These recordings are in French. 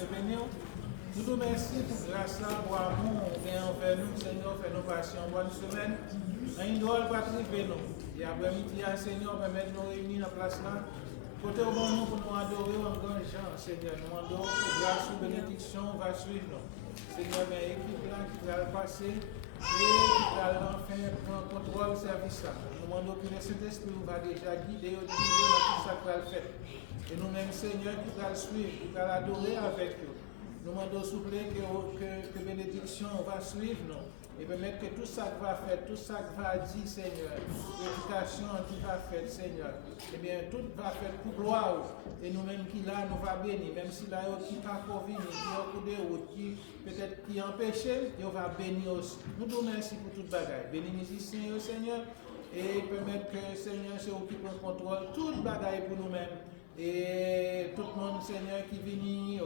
Monsieur Bénion. Nous te remercions pour grâce là, pour amour, envers nous, Seigneur, fait nos patients. Bonne semaine. Un idole pas privé nous. Et après-midi, Seigneur, permettre nous réunir en place là. Côté au bon nous pour nous adorer en grand genre, Seigneur. Nous demandons que grâce ou bénédiction va suivre nous. Seigneur, mais équipe là qui va le passer et qui va enfin prendre contrôle du service là. Nous demandons que le Saint-Esprit va déjà guider et diriger dans tout ça qu'il va faire. Et nous-mêmes, Seigneur, qui va le suivre, qui va l'adorer avec nous. Nous demandons s'il vous plaît que bénédiction va suivre nous. Et permettre que tout ça que va faire, tout ça que va dire, Seigneur, l'éducation qui va faire, Seigneur, eh bien, tout va faire pour gloire. Et nous-mêmes qui là, nous va bénir, même si là, qui pas pour venir, qui est au coup de route, qui peut-être qui empêché, et on va bénir aussi. Nous vous remercions pour toute bagaille. Bénis les musiciens, Seigneur, et permettre que, Seigneur, c'est vous qui prend contrôle, toute bagaille pour nous-mêmes. Et tout le monde, Seigneur, qui vient,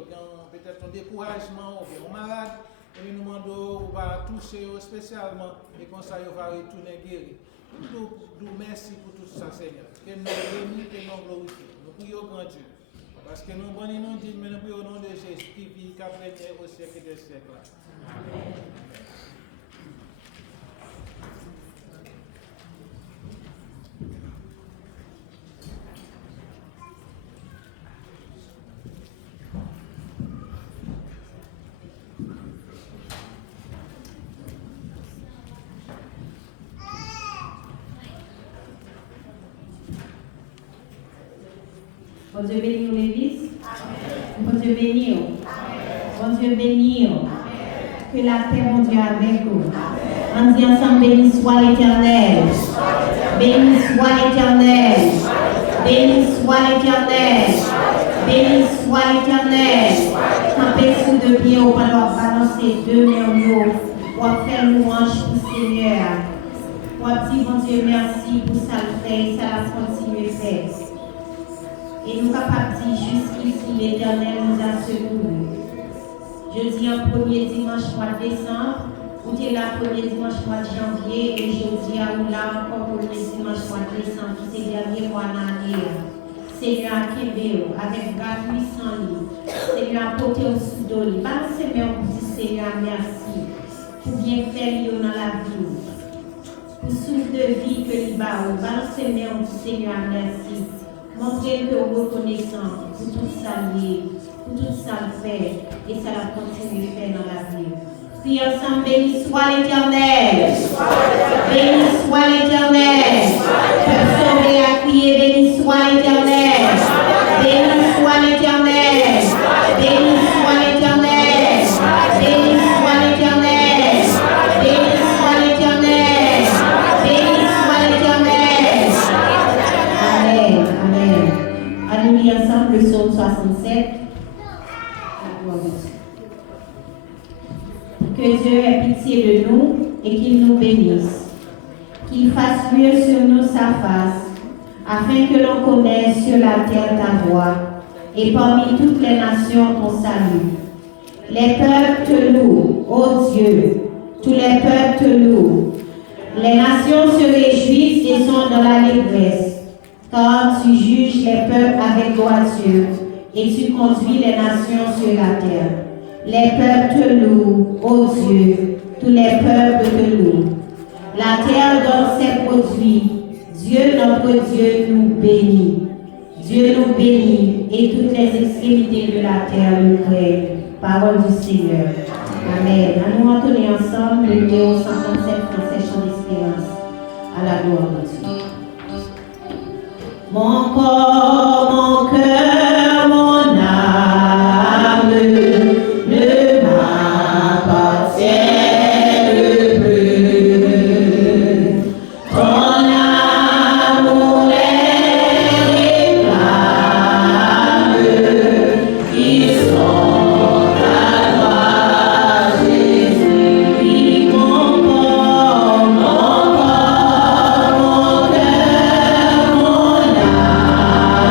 peut-être un découragement, ou bien un malade, et nous demandons, on va toucher spécialement, et comme ça, on va retourner guéri. Nous merci pour tout ça, Seigneur. Que nous bénissons, que nous glorifions. Nous prions grand Dieu. Parce que nous bonnes nous disons, mais nous prions au nom de Jésus, qui vit, qui a régné au siècle des siècles. Amen. Bon Dieu bénit l'Église. Bon Dieu bénit. Bon Dieu bénit. Que la paix, mon Dieu, avec vous. On dit ensemble, béni soit l'Éternel. Béni soit l'Éternel. Béni soit l'Éternel. Béni soit l'Éternel. Campez sous deux pieds, on va leur balancer deux mains pour faire louange pour le Seigneur. Pour dire, mon Dieu, merci pour ça le fait, ça va continuer à faire. Et nous capables de dire jusqu'ici l'Éternel nous a secourus. Je dis en premier dimanche mois de décembre, ou tu es là premier dimanche mois de janvier, et je dis à nous là encore premier dimanche mois de décembre, qui c'est dernier mois d'année. Seigneur Kébéo, avec grâce puissant, Seigneur apporté au sous-doli. Balancez mes on dit Seigneur merci pour bien faire dans la vie. Pour souffle de vie que l'il bat, balancez mes on dit Seigneur merci. Montrez que vous reconnaissant pour tout ça pour tout ça le fait, et ça la continue de faire dans la vie. Puis ensemble, béni soit l'Éternel. Béni soit l'Éternel. Peuple sauvé à crier, béni soit l'Éternel. Béni soit l'Éternel. Béni soit l'Éternel. Béni soit l'Éternel. Béni soit l'Éternel. Béni soit l'Éternel. Amen. Amen. À nous lire ensemble le psaume 67. Que Dieu ait pitié de nous et qu'il nous bénisse. Qu'il fasse luire sur nous sa face, afin que l'on connaisse sur la terre ta voix, et parmi toutes les nations ton salut. Les peuples te louent, ô Dieu, tous les peuples te louent. Les nations se réjouissent et sont dans l'allégresse, car tu juges les peuples avec droiture, et tu conduis les nations sur la terre. Les peuples te louent, ô Dieu, tous les peuples te louent. La terre donne ses produits. Dieu, notre Dieu, nous bénit. Dieu nous bénit et toutes les extrémités de la terre nous craignent. Parole du Seigneur. Amen. À nous entonner ensemble le numéro 57 français chant d'espérance. À la gloire de Dieu. Mon corps, mon cœur, mon âme ne m'appartiennent plus. Ton amour les réclame, ils sont à toi, Jésus. Mon corps, mon cœur, mon âme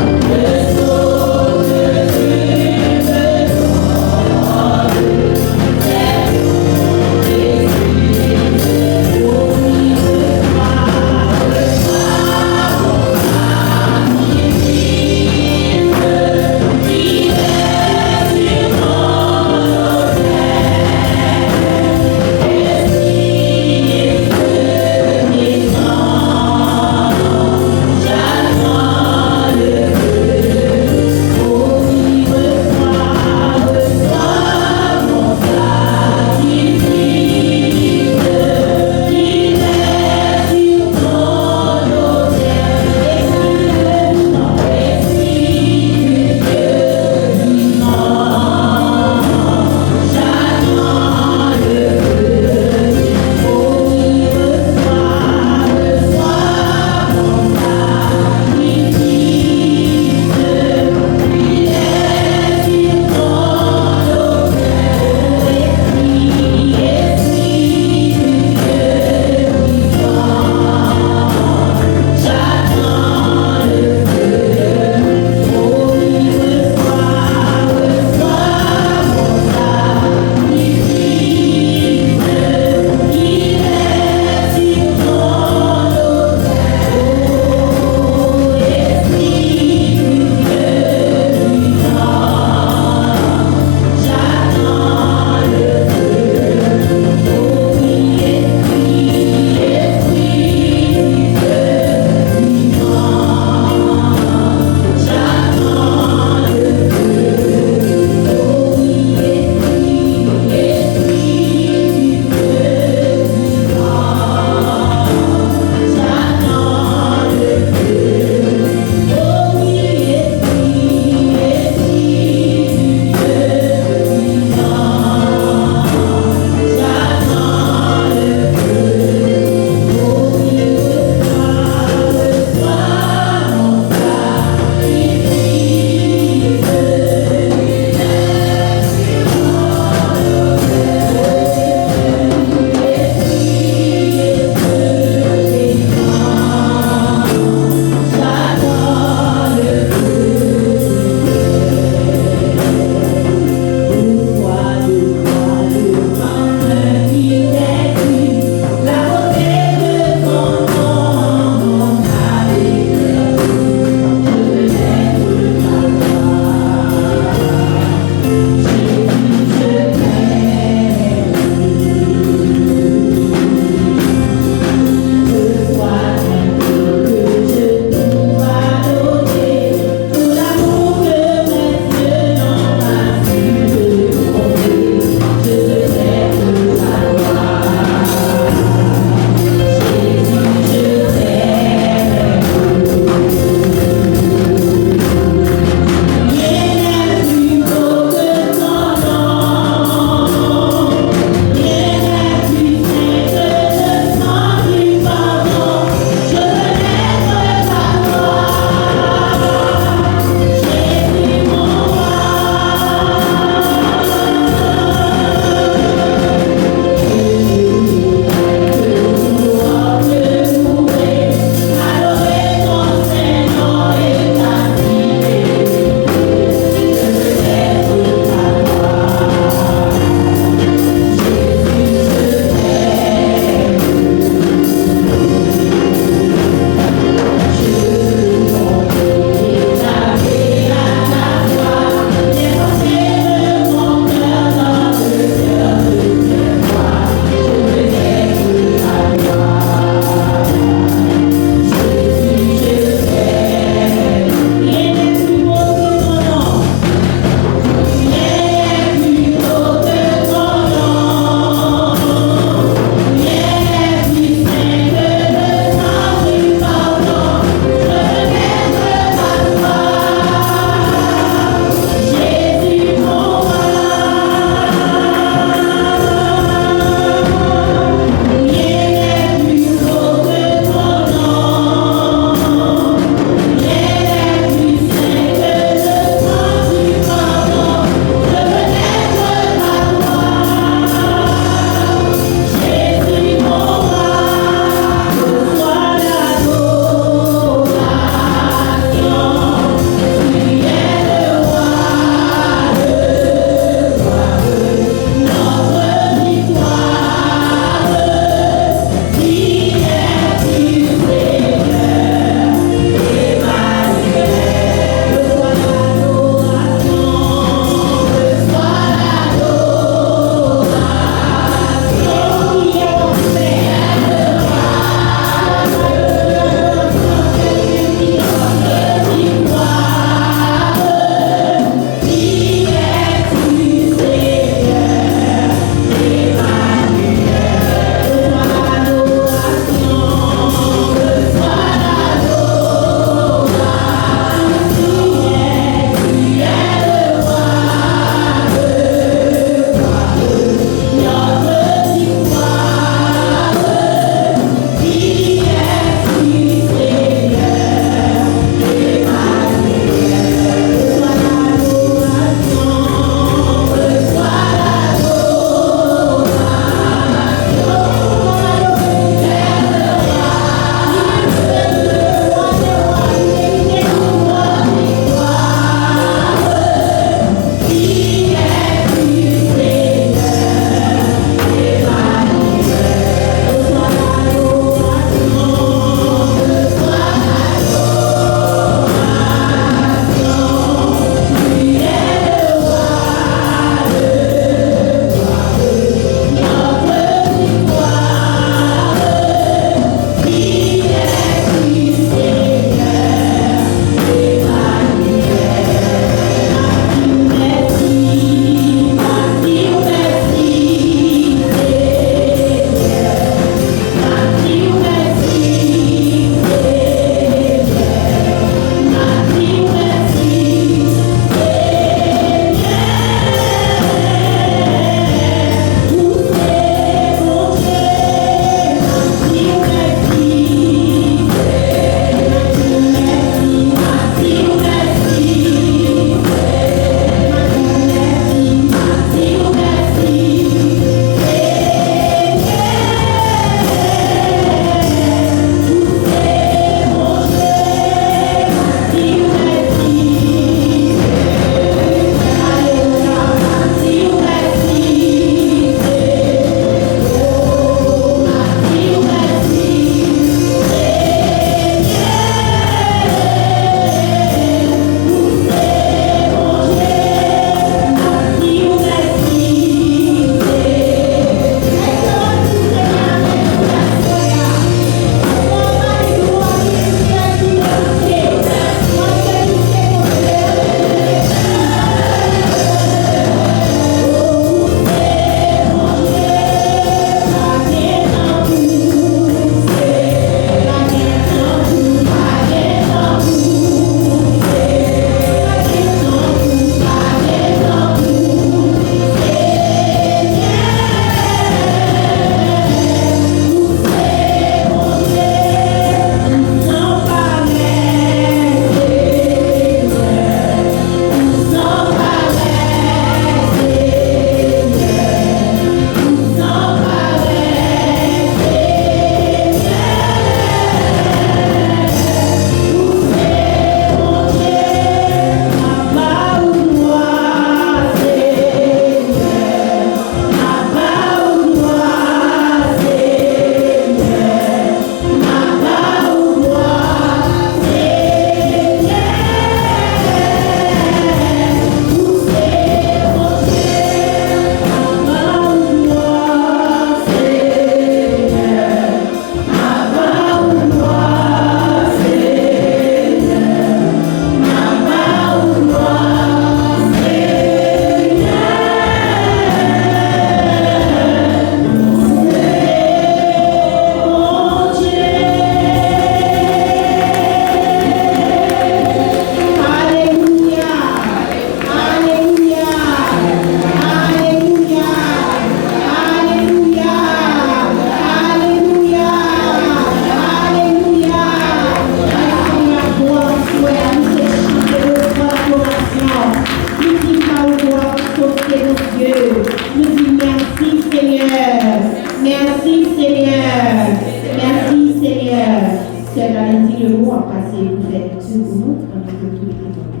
Sœur Valentin Leroux a passé pour faire lecture pour nous pendant que tout est tombé.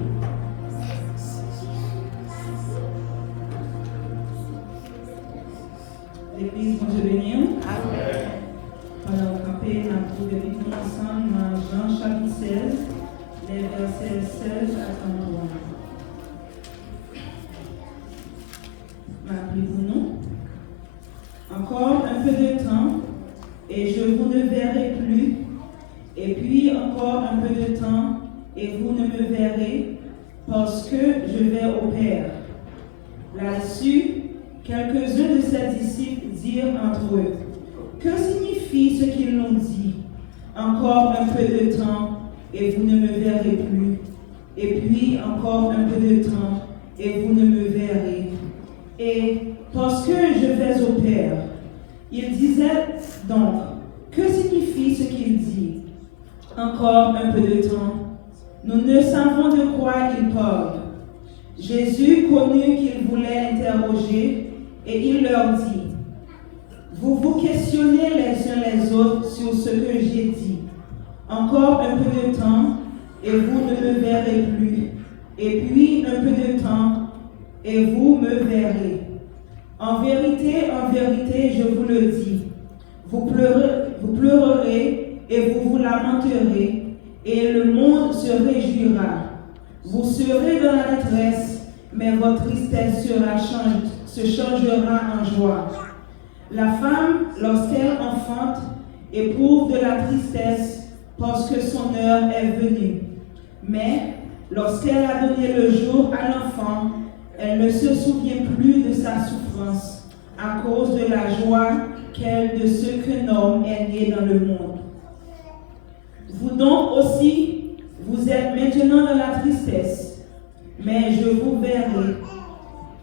L'église, bon Dieu béni. Amen. Pendant le campé, nous avons trouvé ensemble dans Jean chapitre 16, les versets 16 à 33. Ma prie pour nous. Encore un peu de temps, et je vous ne verrai plus. Et puis encore un peu de temps, et vous ne me verrez, parce que je vais au Père. Là-dessus, quelques-uns de ses disciples dirent entre eux, que signifie ce qu'il nous dit? Encore un peu de temps, et vous ne me verrez plus. Et puis encore un peu de temps, et vous ne me verrez. Et parce que je vais au Père. Il disait donc, que signifie ce qu'il dit? Encore un peu de temps. Nous ne savons de quoi il parle. Jésus connut qu'ils voulaient l'interroger et il leur dit, vous vous questionnez les uns les autres sur ce que j'ai dit. Encore un peu de temps et vous ne me verrez plus. Et puis un peu de temps et vous me verrez. En vérité, je vous le dis, vous pleurerez et vous vous lamenterez, et le monde se réjouira. Vous serez dans la détresse, mais votre tristesse se changera en joie. La femme, lorsqu'elle enfante, éprouve de la tristesse parce que son heure est venue. Mais lorsqu'elle a donné le jour à l'enfant, elle ne se souvient plus de sa souffrance à cause de la joie qu'elle de ce qu'un homme est né dans le monde. Vous donc aussi, vous êtes maintenant dans la tristesse, mais je vous verrai,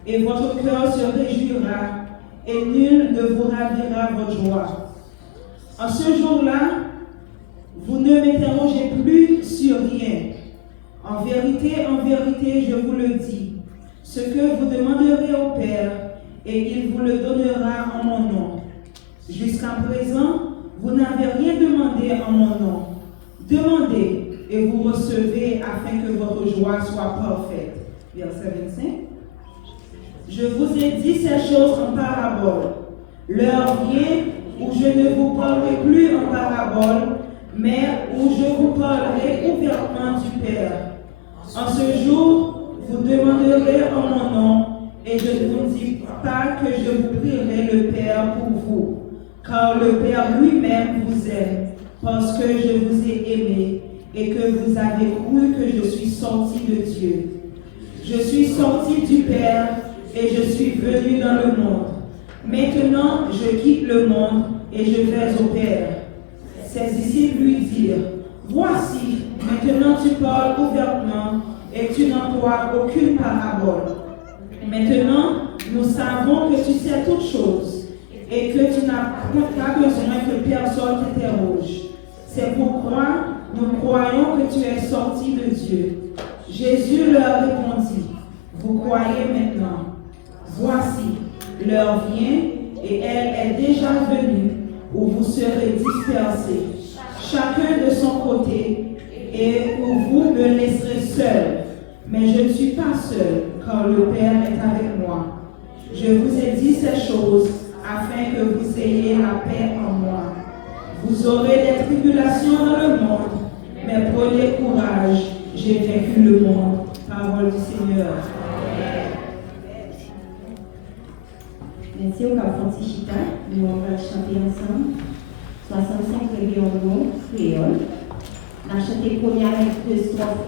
et votre cœur se réjouira, et nul ne vous ravira votre joie. En ce jour-là, vous ne m'interrogez plus sur rien. En vérité, je vous le dis, ce que vous demanderez au Père, et il vous le donnera en mon nom. Jusqu'à présent, vous n'avez rien demandé en mon nom. Demandez, et vous recevez afin que votre joie soit parfaite. Verset 25. Je vous ai dit ces choses en parabole. L'heure vient où je ne vous parlerai plus en parabole, mais où je vous parlerai ouvertement du Père. En ce jour, vous demanderez en mon nom, et je ne vous dis pas que je vous prierai le Père pour vous, car le Père lui-même vous aime, parce que je vous ai aimé, et que vous avez cru que je suis sorti de Dieu. Je suis sorti du Père, et je suis venu dans le monde. Maintenant, je quitte le monde, et je vais au Père. Ses disciples lui dirent, voici, maintenant tu parles ouvertement, et tu n'emploies aucune parabole. Maintenant, nous savons que tu sais toutes choses et que tu n'as pas besoin que personne t'interroge. C'est pourquoi nous croyons que tu es sorti de Dieu. Jésus leur répondit, vous croyez maintenant. Voici, l'heure vient et elle est déjà venue où vous serez dispersés, chacun de son côté, et où vous me laisserez seul. Mais je ne suis pas seul, car le Père est avec moi. Je vous ai dit ces choses afin que vous ayez la paix en moi. Vous aurez des tribulations dans le monde, mais prenez courage, j'ai vaincu le monde. Parole du Seigneur. Merci au Cap Chita. Nous allons chanter ensemble 65 réveillons créole. On a chanté première avec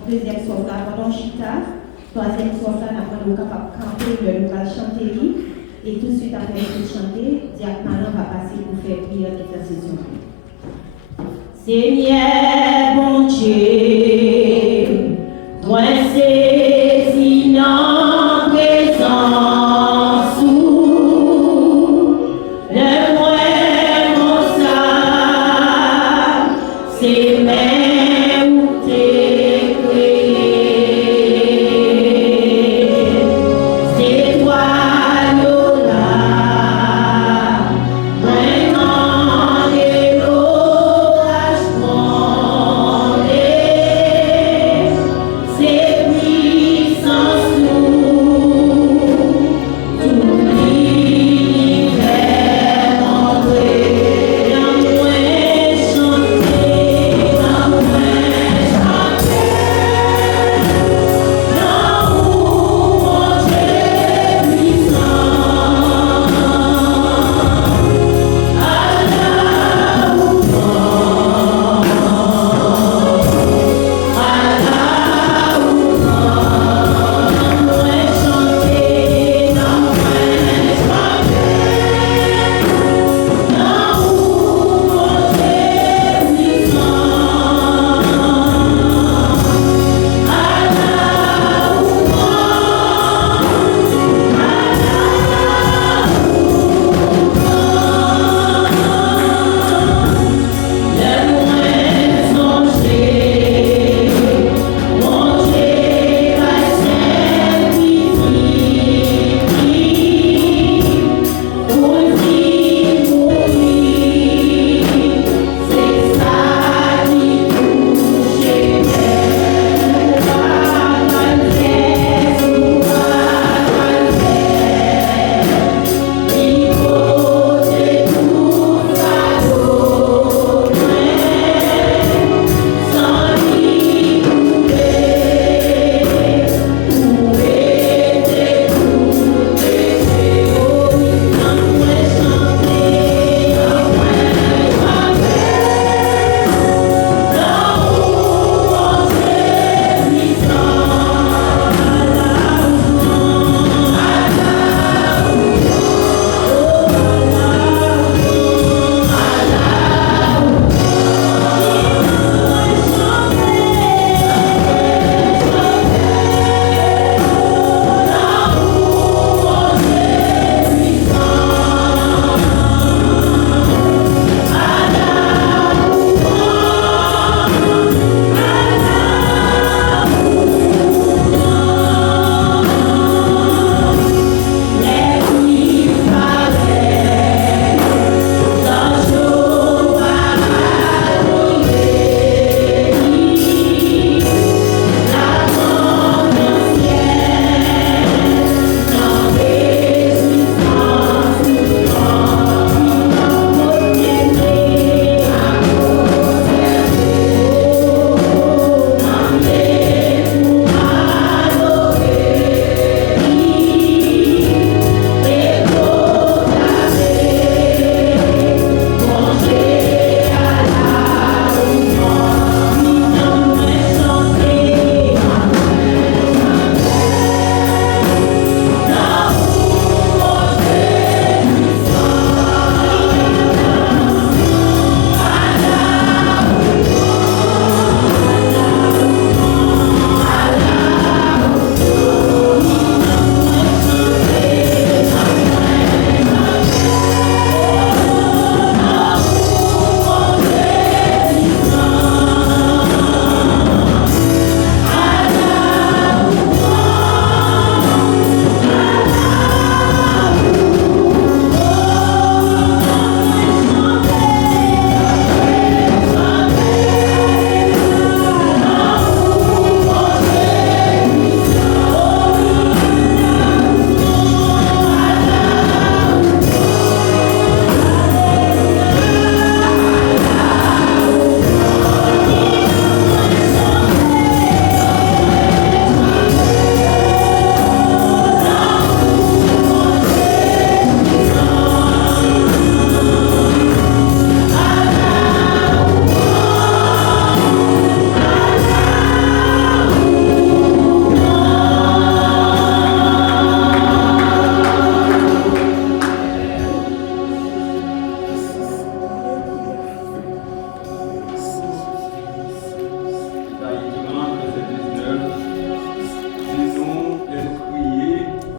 deuxième strophe là pendant Chita. Troisième strophe là, on est capable de camper, nous allons chanter. Et tout de suite après de chanter, Diacre Manon va passer pour faire prière d'intercession. Seigneur bon Dieu, moi c'est dans présence le moi mon sang, c'est